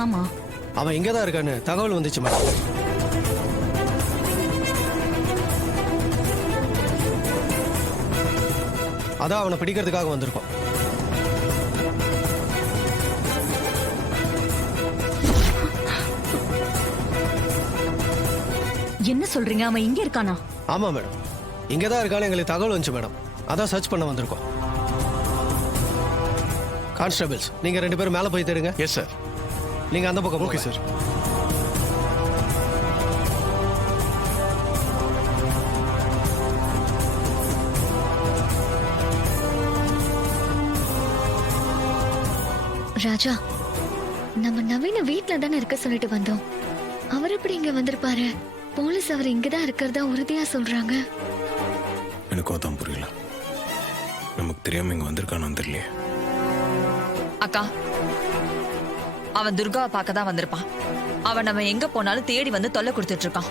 ஆமா. அவன் இங்கே தான் இருக்கான்னு தகவல் வந்துச்சு மேடம். அதான் அவனை பிடிக்கிறதுக்காக வந்திருக்கோம். என்ன சொல்றீங்க? அவன் இங்க இருக்கானா? ஆமா மேடம், இங்கே தான் இருக்கான்னு எங்களுக்கு தகவல் வந்துச்சு மேடம். அதான் சர்ச் பண்ண வந்திருக்கோம். கான்ஸ்டபிள்ஸ், நீங்க 2 பேரும் மேலே போய் தேடுங்க. Yes sir. நீங்க அந்த பக்கம் ஓகே போங்க. சார். ராஜா, நம்ம நவீன வீட்ல தானே இருக்க சொல்லிட்டு வந்தோம். அவர் எப்படி இங்க வந்திருப்பாரு? போலீஸ் அவர் இங்கதான் இருக்கிறதா உறுதியா சொல்றாங்க. எனக்கு அதான் புரியல. நமக்கு தெரியாம இங்க வந்திருக்கானு தெரியலையே. அக்கா, அவன் துர்காவை பார்க்க தான் வந்திருப்பான். அவன் நம்ம எங்க போனாலும் தேடி வந்து தொல்லை கொடுத்துட்டு இருக்கான்.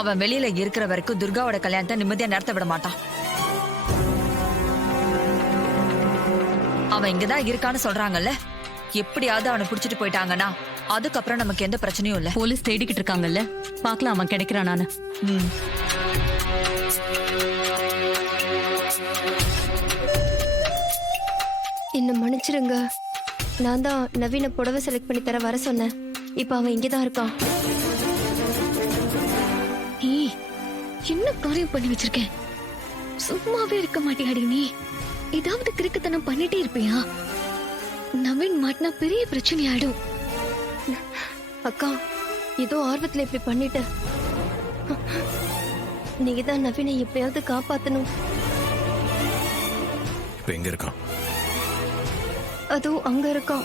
அவன் வெளியில இருக்கிற வரைக்கும் துர்காவோட கல்யாணத்தை நிம்மதியா நடத்த விட மாட்டான். அவன் இங்கதான் இருக்கான்னு சொல்றாங்கல்ல, எப்படியாவது அவனை புடிச்சிட்டு போயிட்டாங்கன்னா அதுக்கப்புறம் நமக்கு எந்த பிரச்சனையும் இல்ல. போலீஸ் தேடிக்கிட்டு இருக்காங்கல்ல, பார்க்கலாம் அவன் கிடைக்கிறானான்னு. என்ன மன்னிச்சிருங்க, நான் தான் நவீன புடவை செலக்ட் பண்ணி தர வர சொன்னேன். இப்ப அவன் இங்கதான் இருக்கான். ஏய், என்ன காரியம் பண்ணி வச்சிருக்கேன்? சும்மாவே இருக்க மாட்டியாடி நீ? ஏதாவது கிறுக்குத்தனம் பண்ணிட்டே இருப்பியா? நவீன் மாட்டினா பெரிய பிரச்சனை ஆயிடும். அக்கா, ஏதோ ஆர்வத்துல இப்படி பண்ணிட்ட. நீங்க தான் நவீனை எப்படியாவது காப்பாத்தணும். இப்ப எங்க இருக்கான்? அதோ அங்க இருக்கான்.